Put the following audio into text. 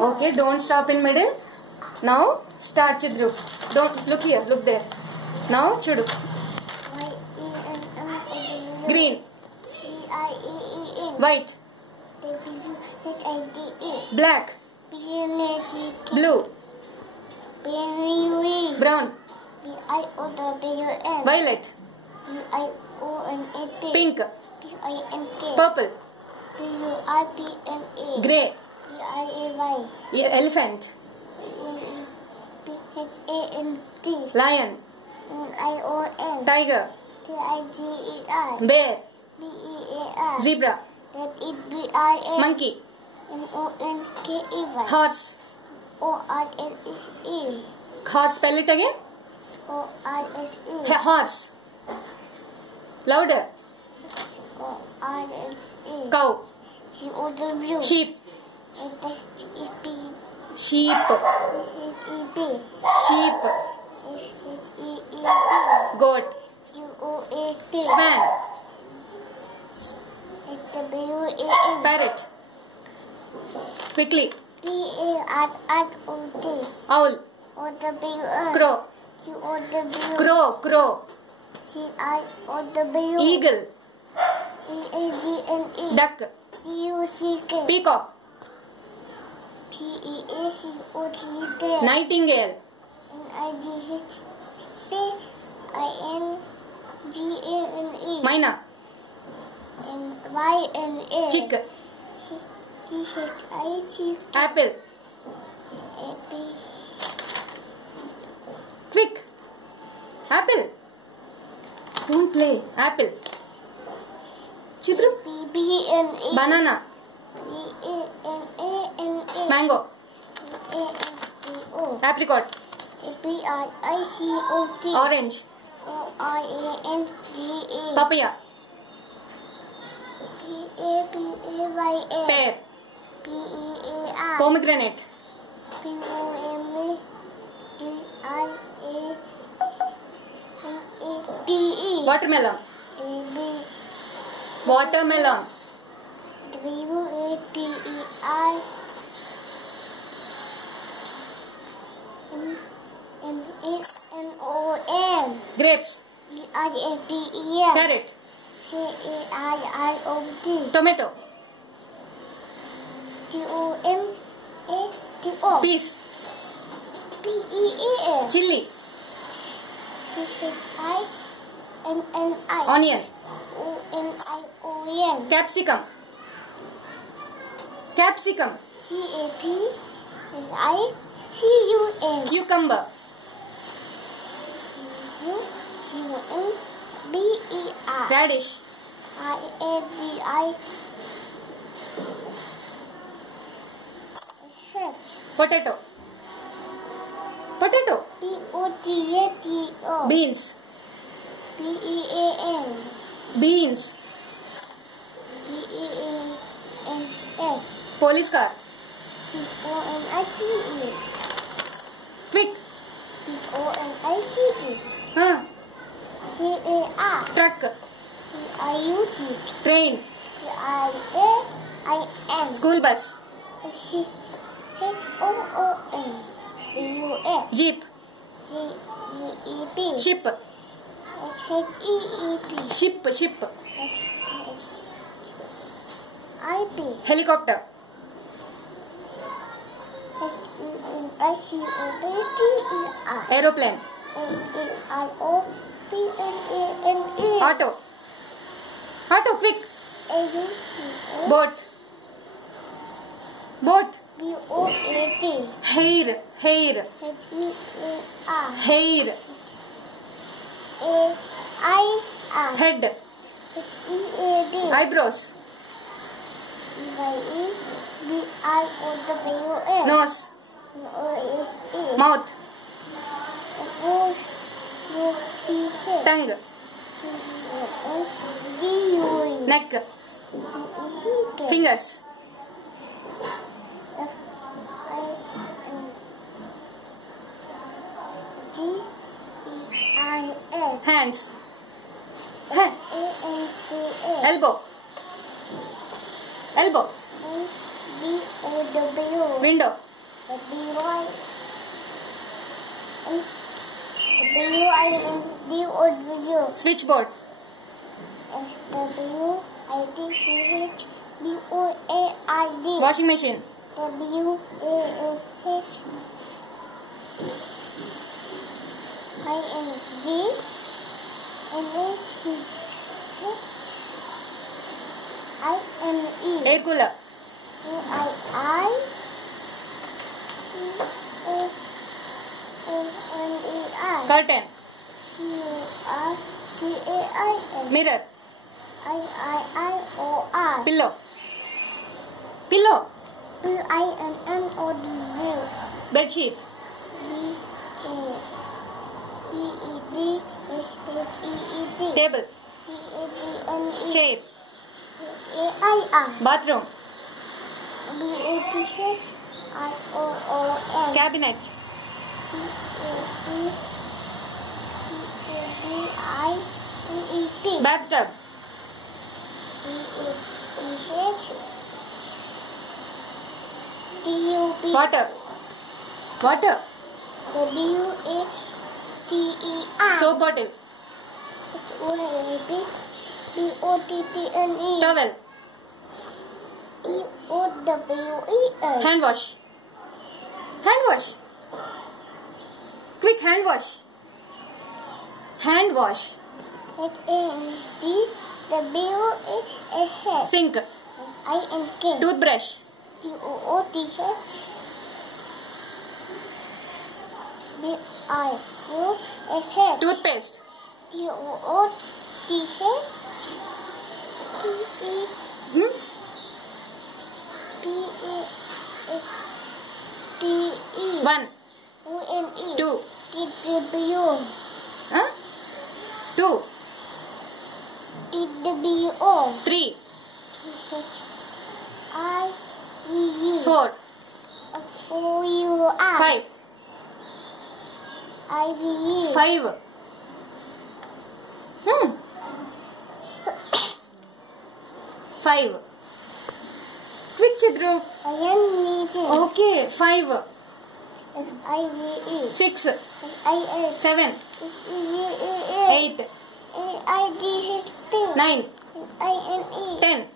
Okay, don't stop in middle. Now start Chidru. Don't look here, look there. Now Chudu. Green. White. Black. Blue. Brown. Violet. Pink. Purple. Grey. Elephant. Lion. Tiger. Bear. Zebra. Monkey. Horse. Horse, spell it again. Horse. Louder. Cow. Sheep. Sheep. Sheep. Goat. Swan. Parrot. Quickly. Owl. Crow. Crow. Crow. Eagle. Duck. Peacock. Nightingale. Myna. Chick. Apple. Quick. Apple. Don't play. Apple. Chidru. Banana. Mango. Apricot. Orange. Papaya. Pear. Pomegranate. Watermelon. Watermelon. Grapes. Carrot. Tomato. Peas. Chili. Onion. Capsicum. Capsicum. Cucumber. Radish. Potato. Potato. Beans. Beans. Police car. Quick. Truck. Train. School bus. Jeep. Ship. Ship. Helicopter. Aeroplane. Auto. Auto, quick. Boat. Boat. Hair. Hair. Hair. Head. Eyebrows. Nose. Mouth. Tongue. Neck. Fingers. Hands. Elbow. Elbow. Window. Switchboard. Washing machine. Air cooler. Curtain. Mirror. Pillow. Pillow. Bed sheet. Table. Chair. Bathroom. Cabinet. Bathtub. Water. Water. Soap bottle. Towel. Hand wash. Hand wash. Quick hand wash. Hand wash. Sink. Toothbrush. Toothpaste. One. Two. Huh? Two. Three. Four. Five. Five. Five. Quick, Chidru. Okay. Five. Six. Seven. Eight. Nine. 10.